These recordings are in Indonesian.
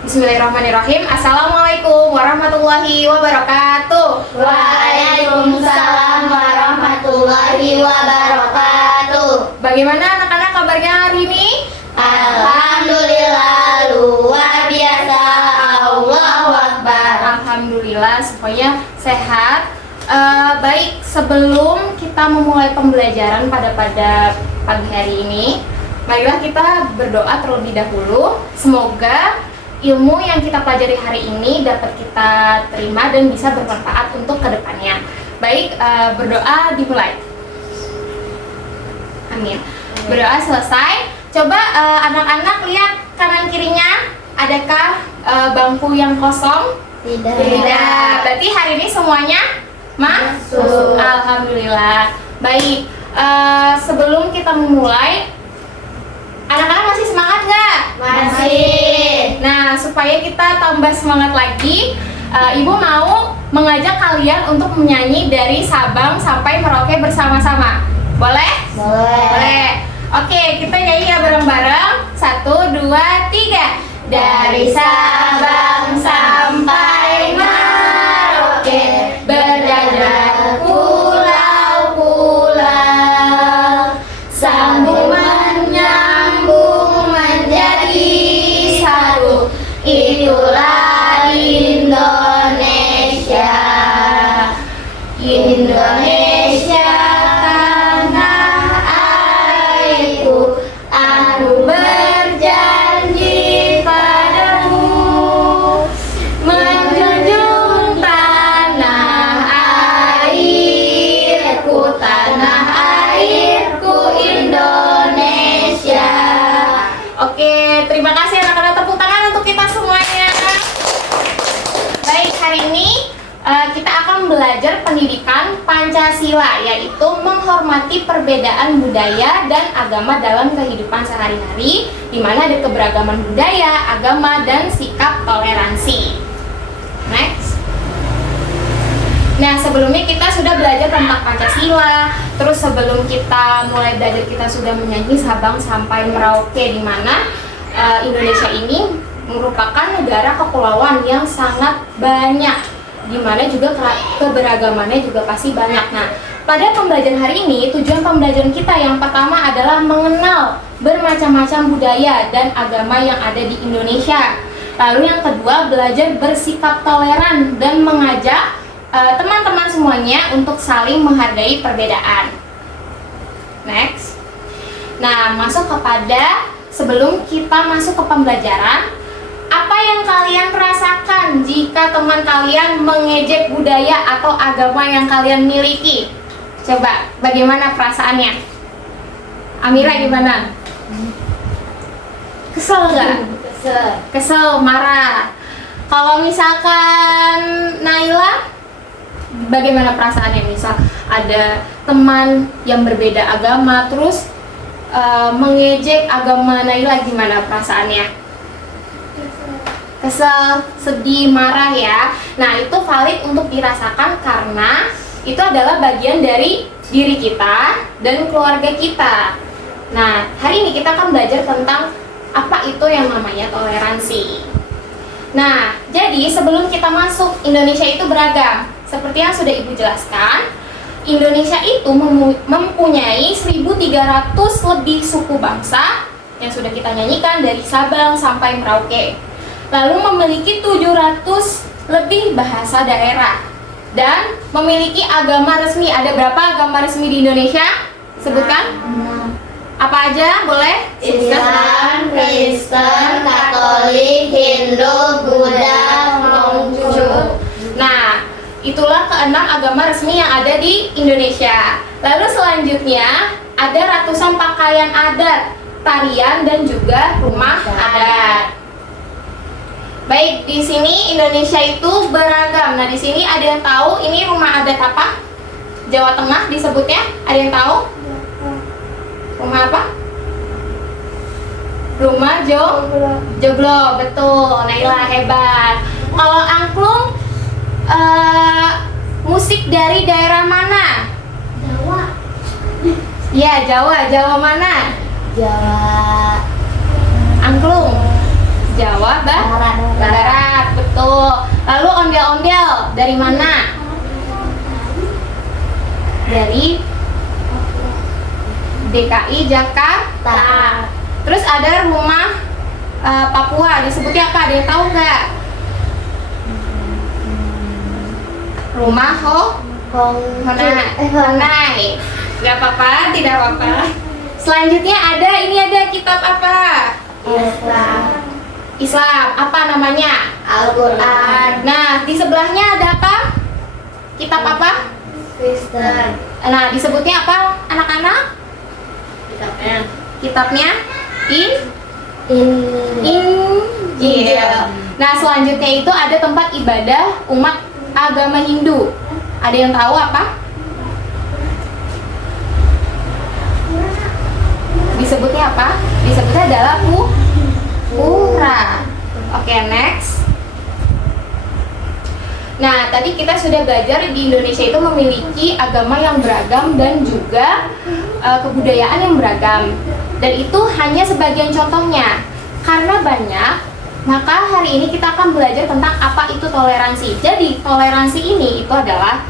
Bismillahirrahmanirrahim. Assalamualaikum warahmatullahi wabarakatuh. Waalaikumsalam warahmatullahi wabarakatuh. Bagaimana anak-anak kabarnya hari ini? Alhamdulillah, luar biasa. Allahu Akbar. Alhamdulillah, semuanya sehat. Baik, sebelum kita memulai pembelajaran pada pagi hari ini, marilah kita berdoa terlebih dahulu. Semoga ilmu yang kita pelajari hari ini dapat kita terima dan bisa bermanfaat untuk kedepannya. Baik, berdoa dimulai. Amin. Berdoa selesai. Coba anak-anak lihat kanan kirinya, adakah bangku yang kosong? Tidak. Berarti hari ini semuanya Masuk. Alhamdulillah. Baik, sebelum kita memulai, anak-anak masih semangat nggak? Masih. Nah, supaya kita tambah semangat lagi, Ibu mau mengajak kalian untuk menyanyi dari Sabang sampai Merauke bersama-sama. Boleh? Boleh. Oke, kita nyanyi ya bareng-bareng. 1, 2, 3. Dari Sabang sampai Merauke, berdadah pulau-pulau, sambung menyambung menjadi satu. Itulah Indonesia. Indonesia tanah airku, aku berjanji padamu, menjunjung tanah airku Indonesia. Oke, terima kasih anak-anak, tepuk tangan untuk kita semuanya. Baik, hari ini kita akan belajar pendidikan Pancasila, yaitu menghormati perbedaan budaya dan agama dalam kehidupan sehari-hari, di mana ada keberagaman budaya, agama, dan sikap toleransi. Next. Nah, sebelumnya kita sudah belajar tentang Pancasila. Terus sebelum kita mulai belajar, kita sudah menyanyi Sabang sampai Merauke, di mana Indonesia ini merupakan negara kepulauan yang sangat banyak, di mana juga keberagamannya juga pasti banyak. Nah, pada pembelajaran hari ini, tujuan pembelajaran kita yang pertama adalah mengenal bermacam-macam budaya dan agama yang ada di Indonesia. Lalu yang kedua, belajar bersikap toleran dan mengajak teman-teman semuanya untuk saling menghargai perbedaan. Next. Nah, masuk kepada sebelum kita masuk ke pembelajaran, apa yang kalian rasakan jika teman kalian mengejek budaya atau agama yang kalian miliki? Coba, bagaimana perasaannya? Amira gimana? Kesel nggak? Kesel, marah. Kalau misalkan Naila, bagaimana perasaannya? Misal ada teman yang berbeda agama terus mengejek agama Naila, gimana perasaannya? Kesel, sedih, marah ya. Nah, itu valid untuk dirasakan karena itu adalah bagian dari diri kita dan keluarga kita. Nah, hari ini kita akan belajar tentang apa itu yang namanya toleransi. Nah, jadi sebelum kita masuk, Indonesia itu beragam. Seperti yang sudah Ibu jelaskan, Indonesia itu mempunyai 1.300 lebih suku bangsa yang sudah kita nyanyikan dari Sabang sampai Merauke. Lalu memiliki 700 lebih bahasa daerah dan memiliki agama resmi. Ada berapa agama resmi di Indonesia? Sebutkan. Apa aja? Boleh? Islam, Kristen, Katolik, Hindu, Buddha, Konghucu. Nah, itulah keenam agama resmi yang ada di Indonesia. Lalu selanjutnya ada ratusan pakaian adat, tarian, dan juga rumah adat. Baik, di sini Indonesia itu beragam. Nah, di sini ada yang tahu ini rumah adat apa? Jawa Tengah disebutnya. Ada yang tahu? Rumah apa? Rumah Joglo, betul. Naila hebat. Kalau angklung, musik dari daerah mana? Jawa. Ya, Jawa. Jawa mana? Jawa. Angklung. Jawa Barat. Betul. Lalu ondel-ondel dari mana? Dari DKI Jakarta. Terus ada rumah Papua, disebutnya apa? Ada yang tahu nggak? Rumah Honai. Nggak apa-apa, tidak apa-apa. Selanjutnya ada kitab apa? Islam. Apa namanya? Al-Quran. Nah, di sebelahnya ada apa? Kitab apa? Kristen. Nah, disebutnya apa anak-anak? Kitabnya Injil. Nah, selanjutnya itu ada tempat ibadah umat agama Hindu. Ada yang tahu apa? Disebutnya apa? Disebutnya adalah pura. Oke, next. Nah, tadi kita sudah belajar di Indonesia itu memiliki agama yang beragam dan juga kebudayaan yang beragam. Dan itu hanya sebagian contohnya. Karena banyak, maka hari ini kita akan belajar tentang apa itu toleransi. Jadi, toleransi ini itu adalah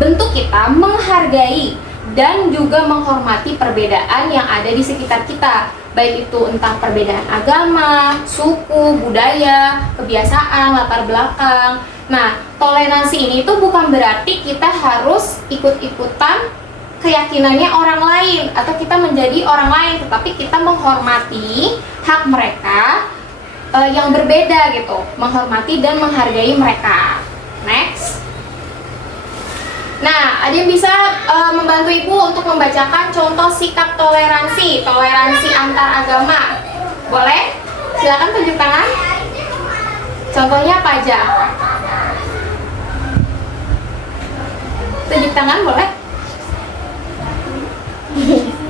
bentuk kita menghargai dan juga menghormati perbedaan yang ada di sekitar kita. Baik itu entah perbedaan agama, suku, budaya, kebiasaan, latar belakang. Nah, toleransi ini tuh bukan berarti kita harus ikut-ikutan keyakinannya orang lain atau kita menjadi orang lain, tetapi kita menghormati hak mereka yang berbeda gitu, menghormati dan menghargai mereka. Next. Nah, ada yang bisa membantu Ibu untuk membacakan contoh sikap toleransi antar agama? Boleh? Silakan tunjuk tangan. Contohnya apa aja? Tunjuk tangan boleh?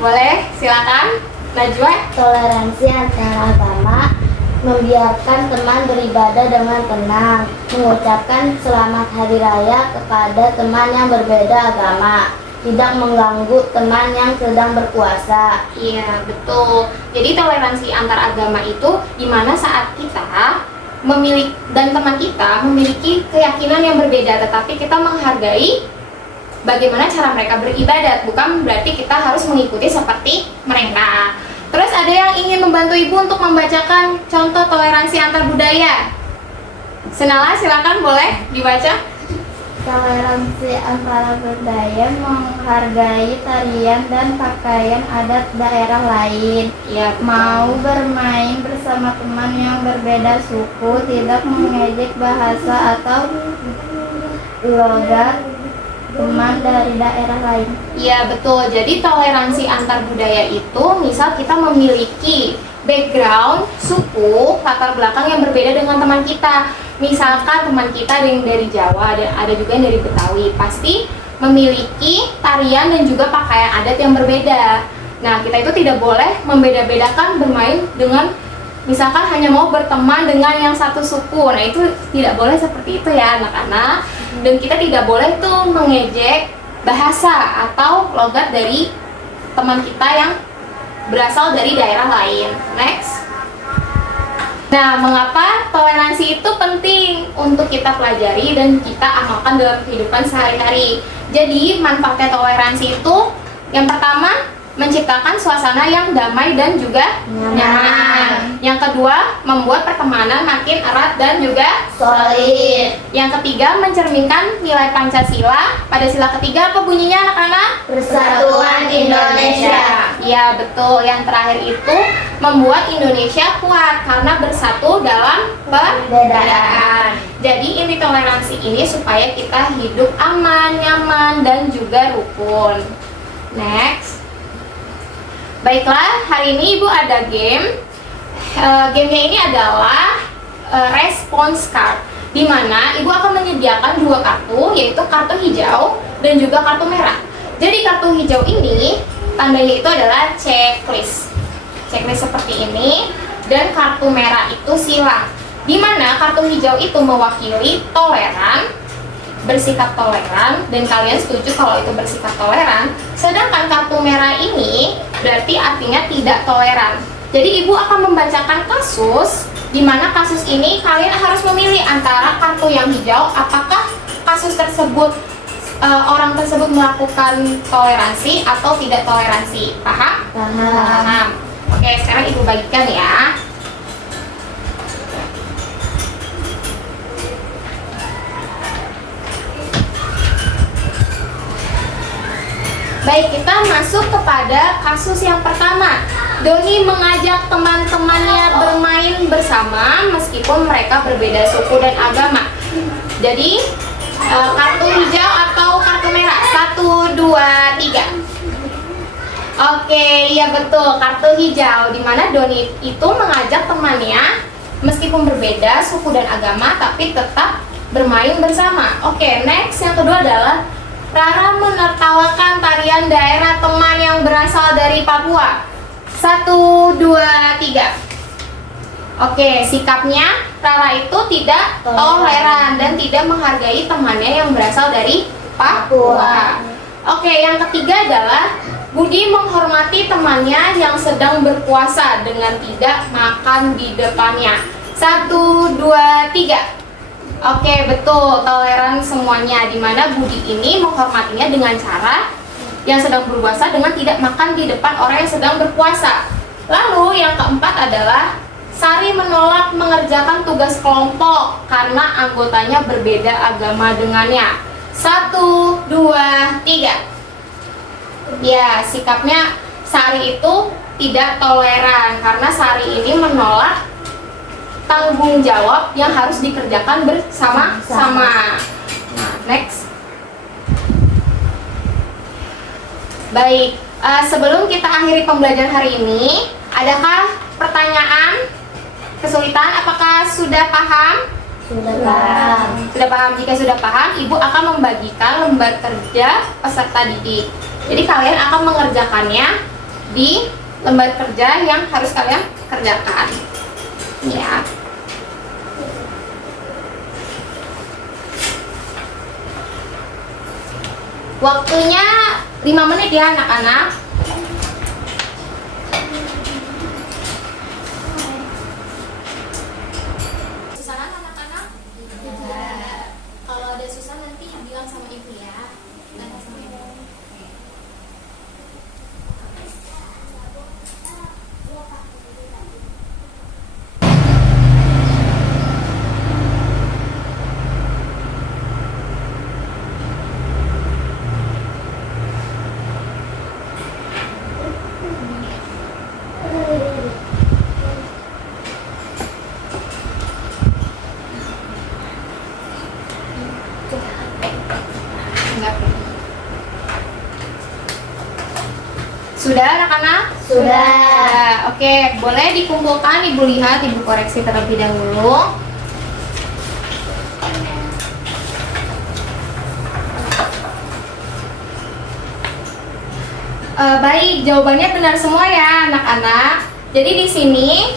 Boleh, silakan. Najwa. Toleransi antar agama, membiarkan teman beribadah dengan tenang, mengucapkan selamat hari raya kepada teman yang berbeda agama, tidak mengganggu teman yang sedang berpuasa. Iya, betul. Jadi toleransi antar agama itu dimana saat kita memiliki dan teman kita memiliki keyakinan yang berbeda, tetapi kita menghargai bagaimana cara mereka beribadat, bukan berarti kita harus mengikuti seperti mereka. Terus ada yang ingin membantu Ibu untuk membacakan contoh toleransi antar budaya? Senala, silakan boleh dibaca. Toleransi antara budaya, menghargai tarian dan pakaian adat daerah lain. Ya, Mau bermain bersama teman yang berbeda suku, tidak mengejek bahasa atau logat teman dari daerah lain. Iya, betul. Jadi toleransi antar budaya itu misal kita memiliki background, suku, latar belakang yang berbeda dengan teman kita. Misalkan teman kita ada yang dari Jawa, ada juga yang dari Betawi, pasti memiliki tarian dan juga pakaian adat yang berbeda. Nah, kita itu tidak boleh membeda-bedakan bermain dengan misalkan hanya mau berteman dengan yang satu suku. Nah, itu tidak boleh seperti itu ya anak-anak. Dan kita tidak boleh tuh mengejek bahasa atau logat dari teman kita yang berasal dari daerah lain. Next. Nah, mengapa toleransi itu penting untuk kita pelajari dan kita amalkan dalam kehidupan sehari-hari? Jadi, manfaatnya toleransi itu yang pertama, menciptakan suasana yang damai dan juga nyaman. Yang kedua, membuat pertemanan makin erat dan juga Solid. Yang ketiga, mencerminkan nilai Pancasila. Pada sila ketiga apa bunyinya anak-anak? Persatuan Indonesia. Ya, betul. Yang terakhir itu membuat Indonesia kuat karena bersatu dalam perbedaan. Jadi inti toleransi ini supaya kita hidup aman, nyaman, dan juga rukun. Next. Baiklah, hari ini Ibu ada game. Gamenya ini adalah response card, di mana Ibu akan menyediakan dua kartu, yaitu kartu hijau dan juga kartu merah. Jadi kartu hijau ini tandanya itu adalah checklist seperti ini, dan kartu merah itu silang, di mana kartu hijau itu mewakili toleran, bersikap toleran, dan kalian setuju kalau itu bersikap toleran. Sedangkan kartu merah ini berarti artinya tidak toleran. Jadi Ibu akan membacakan kasus Di mana kasus ini kalian harus memilih antara kartu yang hijau, apakah kasus tersebut orang tersebut melakukan toleransi atau tidak toleransi. Paham? Paham. Oke, sekarang Ibu bagikan ya. Baik, kita masuk kepada kasus yang pertama. Doni mengajak teman-temannya bermain bersama meskipun mereka berbeda suku dan agama. Jadi, kartu hijau atau kartu merah? 1, 2, 3. Oke, iya betul, kartu hijau. Dimana Doni itu mengajak temannya meskipun berbeda suku dan agama tapi tetap bermain bersama. Oke, next yang kedua adalah Rara menertawakan tarian daerah teman yang berasal dari Papua. 1, 2, 3. Oke, sikapnya Rara itu tidak toleran dan tidak menghargai temannya yang berasal dari Papua. Oke, yang ketiga adalah Budi menghormati temannya yang sedang berpuasa dengan tidak makan di depannya. 1, 2, 3. Oke, betul, toleran semuanya. Dimana Budi ini menghormatinya dengan cara yang sedang berpuasa dengan tidak makan di depan orang yang sedang berpuasa. Lalu yang keempat adalah Sari menolak mengerjakan tugas kelompok karena anggotanya berbeda agama dengannya. 1, 2, 3. Ya, sikapnya Sari itu tidak toleran karena Sari ini menolak tanggung jawab yang harus dikerjakan bersama-sama. Nah, next. Baik, sebelum kita akhiri pembelajaran hari ini, adakah pertanyaan, kesulitan? Apakah sudah paham? Sudah paham. Sudah paham. Jika sudah paham, Ibu akan membagikan lembar kerja peserta didik. Jadi kalian akan mengerjakannya di lembar kerja yang harus kalian kerjakan. Ya. Waktunya 5 menit ya anak-anak. Susahan anak-anak? Kalau ada susah nanti bilang sama ibu ya. Nanti sama ibu. Sudah anak-anak? Sudah. Oke, boleh dikumpulkan, Ibu lihat, Ibu koreksi terlebih dahulu. Baik, jawabannya benar semua ya anak-anak. Jadi di sini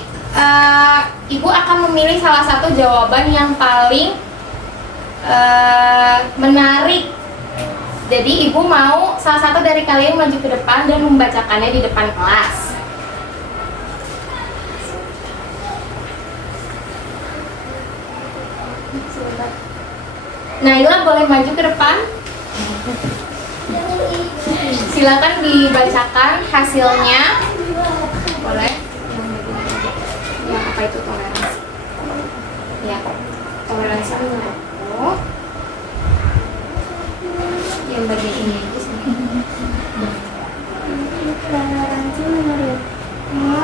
Ibu akan memilih salah satu jawaban yang paling menarik. Jadi Ibu mau salah satu dari kalian maju ke depan dan membacakannya di depan kelas. Naila boleh maju ke depan. Silakan dibacakan hasilnya. Boleh. Ya, apa itu toleransi? Ya, toleransi menurutku yang bagian ini aja sih. Toleransi menurutmu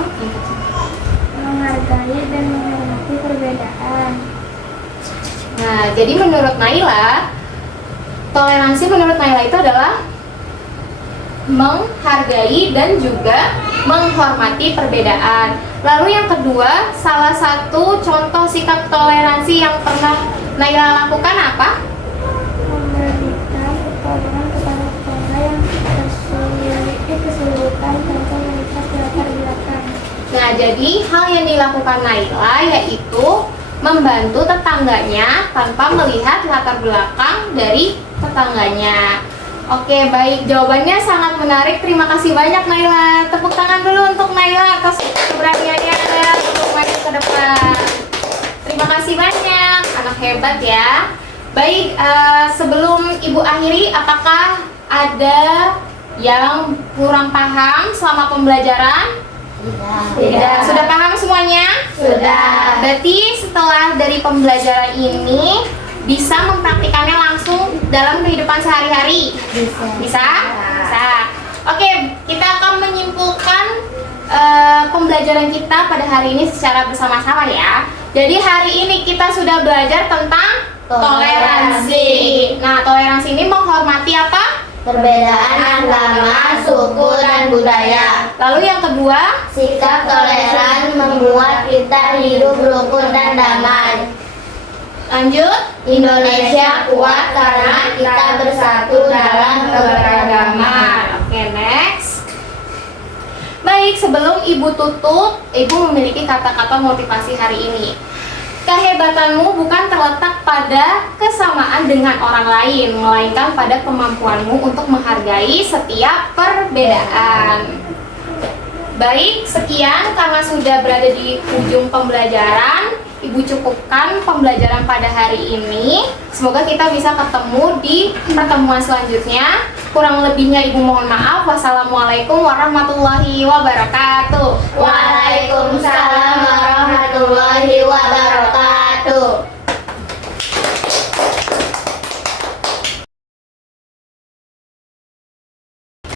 menghargai dan menghormati perbedaan. Nah, jadi menurut Naila, toleransi menurut Naila itu adalah menghargai dan juga menghormati perbedaan. Lalu yang kedua, salah satu contoh sikap toleransi yang pernah Naila lakukan apa? Memberikan pertolongan kepada tetangga yang kesulitan tanpa melihat latar belakang. Nah, jadi hal yang dilakukan Naila yaitu membantu tetangganya tanpa melihat latar belakang dari tetangganya. Oke, baik, jawabannya sangat menarik. Terima kasih banyak Naila. Tepuk tangan dulu untuk Naila atas keberaniannya untuk maju ke depan. hebat ya. Baik, sebelum Ibu akhiri, apakah ada yang kurang paham selama pembelajaran? Tidak. Sudah paham semuanya? Sudah. Berarti setelah dari pembelajaran ini bisa mempraktikannya langsung dalam kehidupan sehari-hari? Bisa. Bisa? Bisa. Oke, kita akan menyimpulkan pembelajaran kita pada hari ini secara bersama-sama ya. Jadi hari ini kita sudah belajar tentang toleransi. Nah, toleransi ini menghormati apa? Perbedaan agama, suku, dan budaya. Lalu yang kedua, Sikap toleran membuat kita hidup rukun dan damai. lanjut. Indonesia kuat karena kita bersatu dalam keberagaman. Oke, next. Baik, sebelum Ibu tutup, Ibu memiliki kata-kata motivasi hari ini. Kehebatanmu bukan terletak pada kesamaan dengan orang lain, melainkan pada kemampuanmu untuk menghargai setiap perbedaan. Baik, sekian karena sudah berada di ujung pembelajaran. Ibu cukupkan pembelajaran pada hari ini. Semoga kita bisa ketemu di pertemuan selanjutnya. Kurang lebihnya Ibu mohon maaf. Wassalamualaikum warahmatullahi wabarakatuh. Waalaikumsalam.